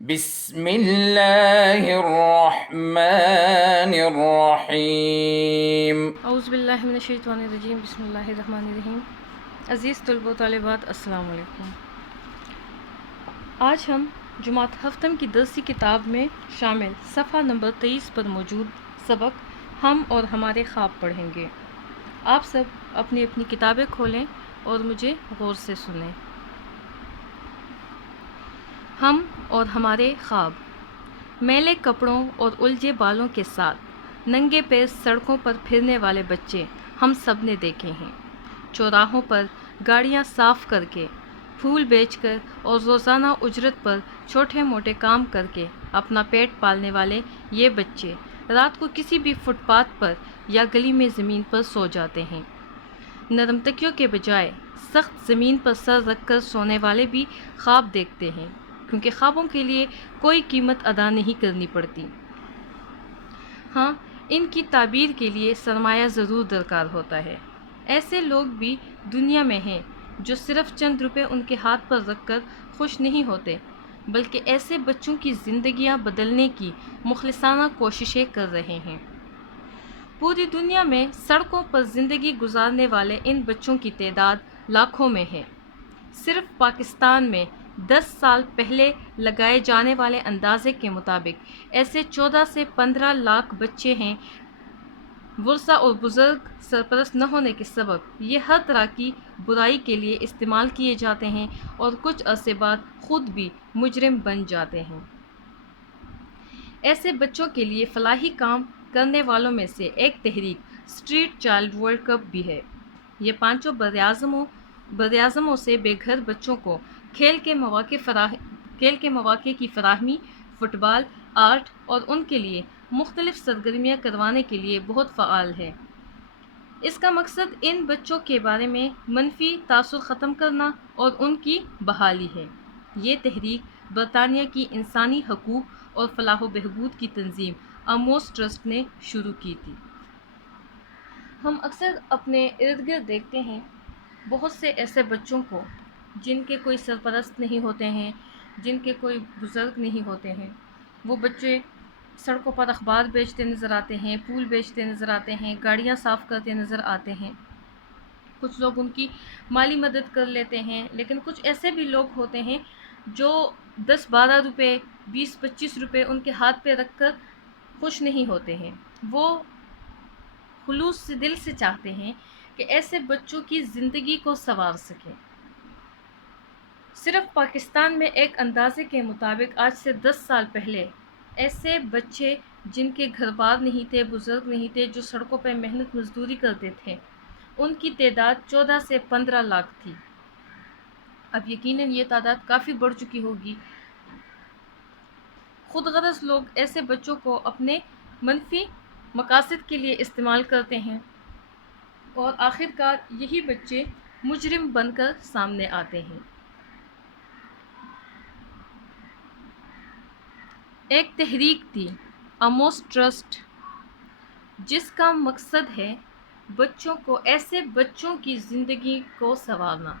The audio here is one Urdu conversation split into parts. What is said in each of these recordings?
بسم اللہ الرحمن الرحیم۔ اعوذ باللہ من الشیطان الرجیم، بسم اللہ الرحمن الرحیم۔ عزیز طلبہ و طالبات، السلام علیکم۔ آج ہم جماعت ہفتم کی درسی کتاب میں شامل صفحہ نمبر 23 پر موجود سبق ہم اور ہمارے خواب پڑھیں گے۔ آپ سب اپنی اپنی کتابیں کھولیں اور مجھے غور سے سنیں۔ ہم اور ہمارے خواب۔ میلے کپڑوں اور الجھے بالوں کے ساتھ ننگے پیر سڑکوں پر پھرنے والے بچے ہم سب نے دیکھے ہیں۔ چوراہوں پر گاڑیاں صاف کر کے، پھول بیچ کر اور روزانہ اجرت پر چھوٹے موٹے کام کر کے اپنا پیٹ پالنے والے یہ بچے رات کو کسی بھی فٹ پاتھ پر یا گلی میں زمین پر سو جاتے ہیں۔ نرم تکیوں کے بجائے سخت زمین پر سر رکھ کر سونے والے بھی خواب دیکھتے ہیں، کیونکہ خوابوں کے لیے کوئی قیمت ادا نہیں کرنی پڑتی۔ ہاں، ان کی تعبیر کے لیے سرمایہ ضرور درکار ہوتا ہے۔ ایسے لوگ بھی دنیا میں ہیں جو صرف چند روپے ان کے ہاتھ پر رکھ کر خوش نہیں ہوتے، بلکہ ایسے بچوں کی زندگیاں بدلنے کی مخلصانہ کوششیں کر رہے ہیں۔ پوری دنیا میں سڑکوں پر زندگی گزارنے والے ان بچوں کی تعداد لاکھوں میں ہے۔ صرف پاکستان میں 10 سال پہلے لگائے جانے والے اندازے کے مطابق ایسے 14 سے 15 لاکھ بچے ہیں۔ ورثہ اور بزرگ سرپرست نہ ہونے کے سبب یہ ہر طرح کی برائی کے لیے استعمال کیے جاتے ہیں اور کچھ عرصے بعد خود بھی مجرم بن جاتے ہیں۔ ایسے بچوں کے لیے فلاحی کام کرنے والوں میں سے ایک تحریک اسٹریٹ چائلڈ ورلڈ کپ بھی ہے۔ یہ پانچوں براعظموں سے بے گھر بچوں کو کھیل کے مواقع کی فراہمی، فٹ بال، آرٹ اور ان کے لیے مختلف سرگرمیاں کروانے کے لیے بہت فعال ہے۔ اس کا مقصد ان بچوں کے بارے میں منفی تاثر ختم کرنا اور ان کی بحالی ہے۔ یہ تحریک برطانیہ کی انسانی حقوق اور فلاح و بہبود کی تنظیم آموس ٹرسٹ نے شروع کی تھی۔ ہم اکثر اپنے ارد گرد دیکھتے ہیں بہت سے ایسے بچوں کو جن کے کوئی سرپرست نہیں ہوتے ہیں، جن کے کوئی بزرگ نہیں ہوتے ہیں۔ وہ بچے سڑکوں پر اخبار بیچتے نظر آتے ہیں، پھول بیچتے نظر آتے ہیں، گاڑیاں صاف کرتے نظر آتے ہیں۔ کچھ لوگ ان کی مالی مدد کر لیتے ہیں، لیکن کچھ ایسے بھی لوگ ہوتے ہیں جو 10-12 روپے، 20-25 روپے ان کے ہاتھ پہ رکھ کر خوش نہیں ہوتے ہیں۔ وہ خلوص سے دل سے چاہتے ہیں کہ ایسے بچوں کی زندگی کو سنوار سکیں۔ صرف پاکستان میں ایک اندازے کے مطابق آج سے 10 سال پہلے ایسے بچے جن کے گھر بار نہیں تھے، بزرگ نہیں تھے، جو سڑکوں پہ محنت مزدوری کرتے تھے، ان کی تعداد 14 سے 15 لاکھ تھی۔ اب یقیناً یہ تعداد کافی بڑھ چکی ہوگی۔ خود غرض لوگ ایسے بچوں کو اپنے منفی مقاصد کے لیے استعمال کرتے ہیں اور آخرکار یہی بچے مجرم بن کر سامنے آتے ہیں۔ ایک تحریک تھی آموس ٹرسٹ، جس کا مقصد ہے بچوں کو، ایسے بچوں کی زندگی کو سنوارنا۔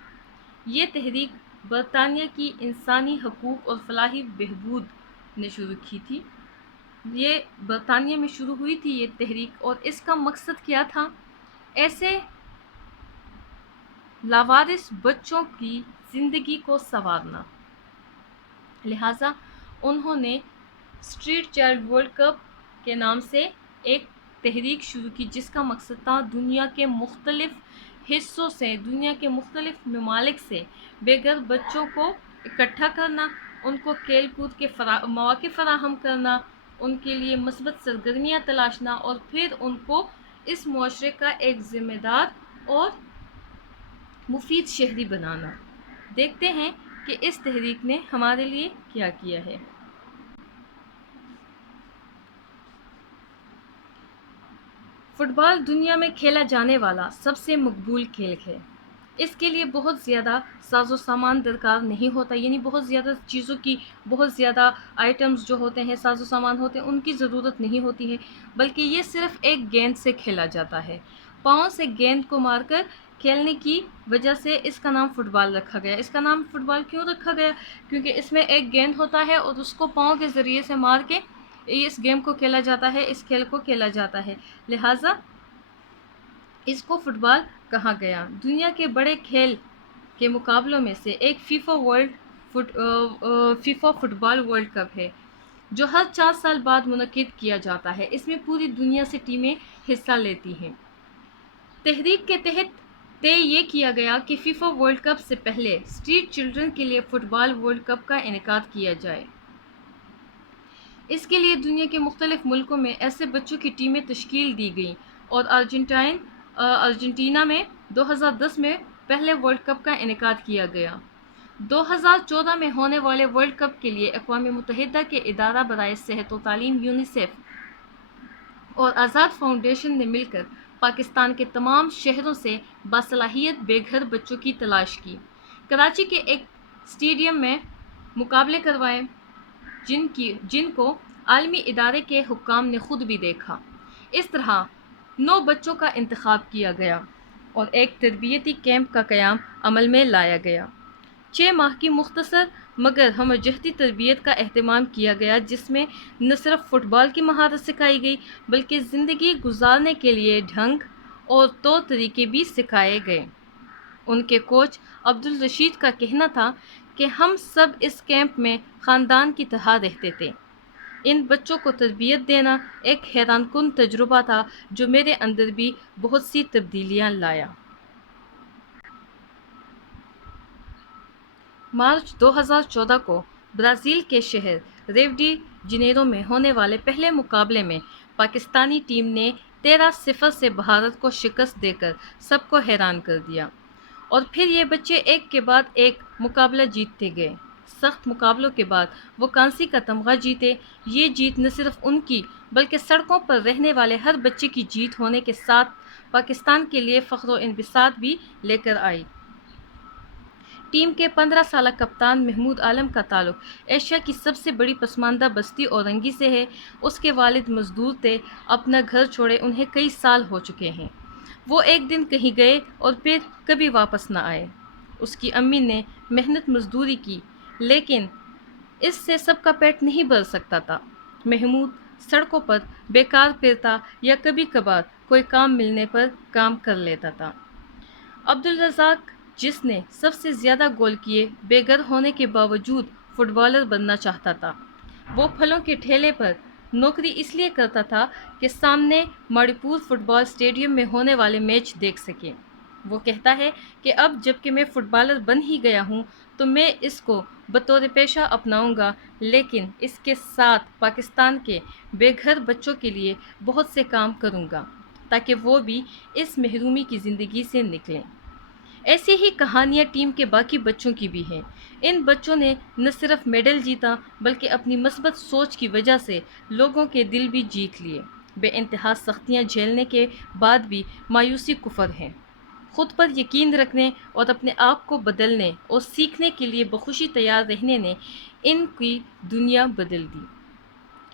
یہ تحریک برطانیہ کی انسانی حقوق اور فلاحی بہبود نے شروع کی تھی۔ یہ برطانیہ میں شروع ہوئی تھی یہ تحریک، اور اس کا مقصد کیا تھا؟ ایسے لاوارث بچوں کی زندگی کو سنوارنا۔ لہٰذا انہوں نے اسٹریٹ چائلڈ ورلڈ کپ کے نام سے ایک تحریک شروع کی، جس کا مقصد تھا دنیا کے مختلف حصوں سے، دنیا کے مختلف ممالک سے بے گھر بچوں کو اکٹھا کرنا، ان کو کھیل کود کے مواقع فراہم کرنا، ان کے لیے مثبت سرگرمیاں تلاشنا، اور پھر ان کو اس معاشرے کا ایک ذمہ دار اور مفید شہری بنانا۔ دیکھتے ہیں کہ اس تحریک نے ہمارے لیے کیا کیا ہے۔ فٹ بال دنیا میں کھیلا جانے والا سب سے مقبول کھیل ہے۔ اس کے لیے بہت زیادہ ساز و سامان درکار نہیں ہوتا، یعنی بہت زیادہ چیزوں کی، بہت زیادہ آئٹمز جو ہوتے ہیں، ساز و سامان ہوتے ہیں، ان کی ضرورت نہیں ہوتی ہے، بلکہ یہ صرف ایک گیند سے کھیلا جاتا ہے۔ پاؤں سے گیند کو مار کر کھیلنے کی وجہ سے اس کا نام فٹ بال رکھا گیا۔ اس کا نام فٹ بال کیوں رکھا گیا؟ کیونکہ اس میں ایک گیند ہوتا ہے اور اس کو پاؤں کے ذریعے سے مار کے اس گیم کو کھیلا جاتا ہے، اس کھیل کو کھیلا جاتا ہے، لہٰذا اس کو فٹ بال کہا گیا۔ دنیا کے بڑے کھیل کے مقابلوں میں سے ایک فیفا فٹ بال ورلڈ کپ ہے، جو ہر 4 سال بعد منعقد کیا جاتا ہے۔ اس میں پوری دنیا سے ٹیمیں حصہ لیتی ہیں۔ تحریک کے تحت طے یہ کیا گیا کہ فیفا ورلڈ کپ سے پہلے اسٹریٹ چلڈرن کے لیے فٹ بال ورلڈ کپ کا انعقاد کیا جائے۔ اس کے لیے دنیا کے مختلف ملکوں میں ایسے بچوں کی ٹیمیں تشکیل دی گئیں اور ارجنٹینا میں 2010 میں پہلے ورلڈ کپ کا انعقاد کیا گیا۔ 2014 میں ہونے والے ورلڈ کپ کے لیے اقوام متحدہ کے ادارہ برائے صحت و تعلیم یونیسیف اور آزاد فاؤنڈیشن نے مل کر پاکستان کے تمام شہروں سے باصلاحیت بے گھر بچوں کی تلاش کی، کراچی کے ایک اسٹیڈیم میں مقابلے کروائے، جن کو عالمی ادارے کے حکام نے خود بھی دیکھا۔ اس طرح 9 بچوں کا انتخاب کیا گیا اور ایک تربیتی کیمپ کا قیام عمل میں لایا گیا۔ 6 ماہ کی مختصر مگر ہمہ جہتی تربیت کا اہتمام کیا گیا، جس میں نہ صرف فٹ بال کی مہارت سکھائی گئی بلکہ زندگی گزارنے کے لیے ڈھنگ اور طور طریقے بھی سکھائے گئے۔ ان کے کوچ عبدالرشید کا کہنا تھا کہ ہم سب اس کیمپ میں خاندان کی طرح رہتے تھے۔ ان بچوں کو تربیت دینا ایک حیران کن تجربہ تھا جو میرے اندر بھی بہت سی تبدیلیاں لایا۔ مارچ 2014 کو برازیل کے شہر ریو ڈی جنیرو میں ہونے والے پہلے مقابلے میں پاکستانی ٹیم نے 13-0 سے بھارت کو شکست دے کر سب کو حیران کر دیا، اور پھر یہ بچے ایک کے بعد ایک مقابلہ جیتتے گئے۔ سخت مقابلوں کے بعد وہ کانسی کا تمغہ جیتے۔ یہ جیت نہ صرف ان کی بلکہ سڑکوں پر رہنے والے ہر بچے کی جیت ہونے کے ساتھ پاکستان کے لیے فخر و انبساط بھی لے کر آئی۔ ٹیم کے 15 سالہ کپتان محمود عالم کا تعلق ایشیا کی سب سے بڑی پسماندہ بستی اورنگی سے ہے۔ اس کے والد مزدور تھے، اپنا گھر چھوڑے انہیں کئی سال ہو چکے ہیں۔ وہ ایک دن کہیں گئے اور پھر کبھی واپس نہ آئے۔ اس کی امی نے محنت مزدوری کی، لیکن اس سے سب کا پیٹ نہیں بھر سکتا تھا۔ محمود سڑکوں پر بیکار پھرتا یا کبھی کبھار کوئی کام ملنے پر کام کر لیتا تھا۔ عبدالرزاق، جس نے سب سے زیادہ گول کیے، بے گھر ہونے کے باوجود فٹ بالر بننا چاہتا تھا۔ وہ پھلوں کے ٹھیلے پر نوکری اس لیے کرتا تھا کہ سامنے ماڑی پور فٹ بال اسٹیڈیم میں ہونے والے میچ دیکھ سکے۔ وہ کہتا ہے کہ اب جب کہ میں فٹ بالر بن ہی گیا ہوں تو میں اس کو بطور پیشہ اپناؤں گا، لیکن اس کے ساتھ پاکستان کے بے گھر بچوں کے لیے بہت سے کام کروں گا تاکہ وہ بھی اس محرومی کی زندگی سے نکلیں۔ ایسی ہی کہانیاں ٹیم کے باقی بچوں کی بھی ہیں۔ ان بچوں نے نہ صرف میڈل جیتا بلکہ اپنی مثبت سوچ کی وجہ سے لوگوں کے دل بھی جیت لیے۔ بے انتہا سختیاں جھیلنے کے بعد بھی مایوسی کفر ہے۔ خود پر یقین رکھنے اور اپنے آپ کو بدلنے اور سیکھنے کے لیے بخوشی تیار رہنے نے ان کی دنیا بدل دی۔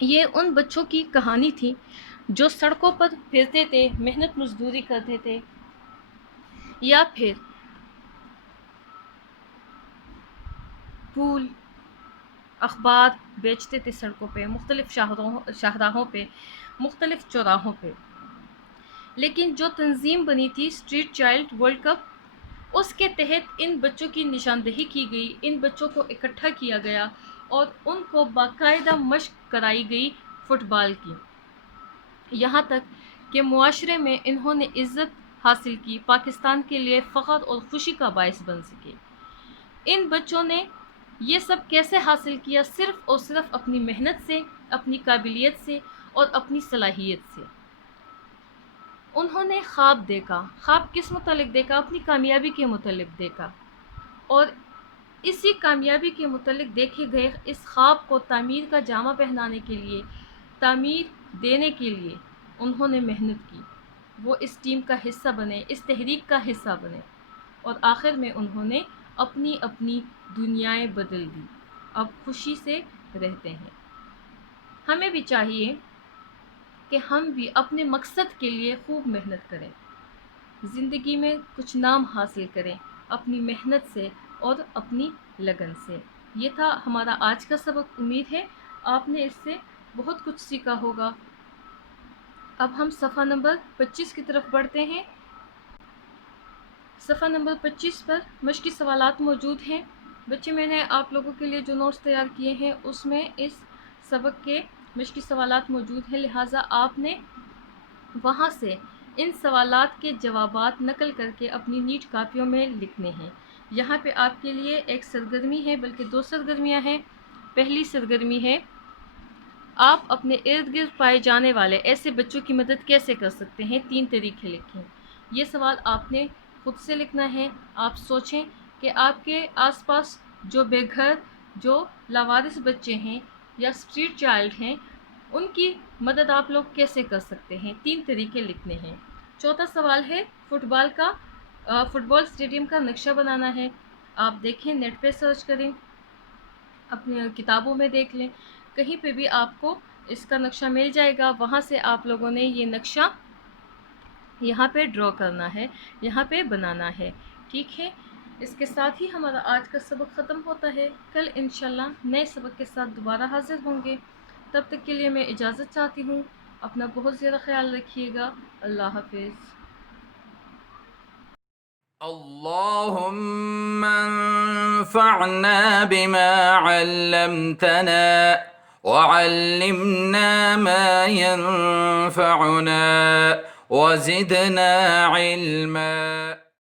یہ ان بچوں کی کہانی تھی جو سڑکوں پر پھرتے تھے، محنت مزدوری کرتے تھے یا پھر پھول اخبار بیچتے تھے سڑکوں پہ، مختلف شاہراہوں پہ، مختلف چوراہوں پہ۔ لیکن جو تنظیم بنی تھی اسٹریٹ چائلڈ ورلڈ کپ، اس کے تحت ان بچوں کی نشاندہی کی گئی، ان بچوں کو اکٹھا کیا گیا اور ان کو باقاعدہ مشق کرائی گئی فٹ بال کی، یہاں تک کہ معاشرے میں انہوں نے عزت حاصل کی، پاکستان کے لیے فخر اور خوشی کا باعث بن سکے۔ ان بچوں نے یہ سب کیسے حاصل کیا؟ صرف اور صرف اپنی محنت سے، اپنی قابلیت سے اور اپنی صلاحیت سے۔ انہوں نے خواب دیکھا۔ خواب کس متعلق دیکھا؟ اپنی کامیابی کے متعلق دیکھا، اور اسی کامیابی کے متعلق دیکھے گئے اس خواب کو تعمیر کا جامہ پہنانے کے لیے، تعمیر دینے کے لیے انہوں نے محنت کی۔ وہ اس ٹیم کا حصہ بنے، اس تحریک کا حصہ بنے، اور آخر میں انہوں نے اپنی اپنی دنیائیں بدل دی، اب خوشی سے رہتے ہیں۔ ہمیں بھی چاہیے کہ ہم بھی اپنے مقصد کے لیے خوب محنت کریں، زندگی میں کچھ نام حاصل کریں اپنی محنت سے اور اپنی لگن سے۔ یہ تھا ہمارا آج کا سبق۔ امید ہے آپ نے اس سے بہت کچھ سیکھا ہوگا۔ اب ہم صفحہ نمبر 25 کی طرف بڑھتے ہیں۔ صفحہ نمبر 25 پر مشقی سوالات موجود ہیں۔ بچے، میں نے آپ لوگوں کے لیے جو نوٹس تیار کیے ہیں اس میں اس سبق کے مشقی سوالات موجود ہیں، لہٰذا آپ نے وہاں سے ان سوالات کے جوابات نقل کر کے اپنی نیٹ کاپیوں میں لکھنے ہیں۔ یہاں پہ آپ کے لیے ایک سرگرمی ہے، بلکہ 2 سرگرمیاں ہیں۔ پہلی سرگرمی ہے، آپ اپنے ارد گرد پائے جانے والے ایسے بچوں کی مدد کیسے کر سکتے ہیں، 3 طریقے لکھیں۔ یہ سوال آپ نے خود سے لکھنا ہے۔ آپ سوچیں کہ آپ کے آس پاس جو بے گھر، جو لاوارث بچے ہیں یا اسٹریٹ چائلڈ ہیں، ان کی مدد آپ لوگ کیسے کر سکتے ہیں، 3 طریقے لکھنے ہیں۔ چوتھا سوال ہے، فٹ بال اسٹیڈیم کا نقشہ بنانا ہے۔ آپ دیکھیں، نیٹ پہ سرچ کریں، اپنی کتابوں میں دیکھ لیں، کہیں پہ بھی آپ کو اس کا نقشہ مل جائے گا۔ وہاں سے آپ لوگوں نے یہ نقشہ یہاں پہ ڈرا کرنا ہے، یہاں پہ بنانا ہے، ٹھیک ہے؟ اس کے ساتھ ہی ہمارا آج کا سبق ختم ہوتا ہے۔ کل انشاءاللہ نئے سبق کے ساتھ دوبارہ حاضر ہوں گے۔ تب تک کے لیے میں اجازت چاہتی ہوں۔ اپنا بہت زیادہ خیال رکھیے گا۔ اللہ حافظ۔ اللهم انفعنا بما علمتنا وعلمنا ما ينفعنا وزدنا علما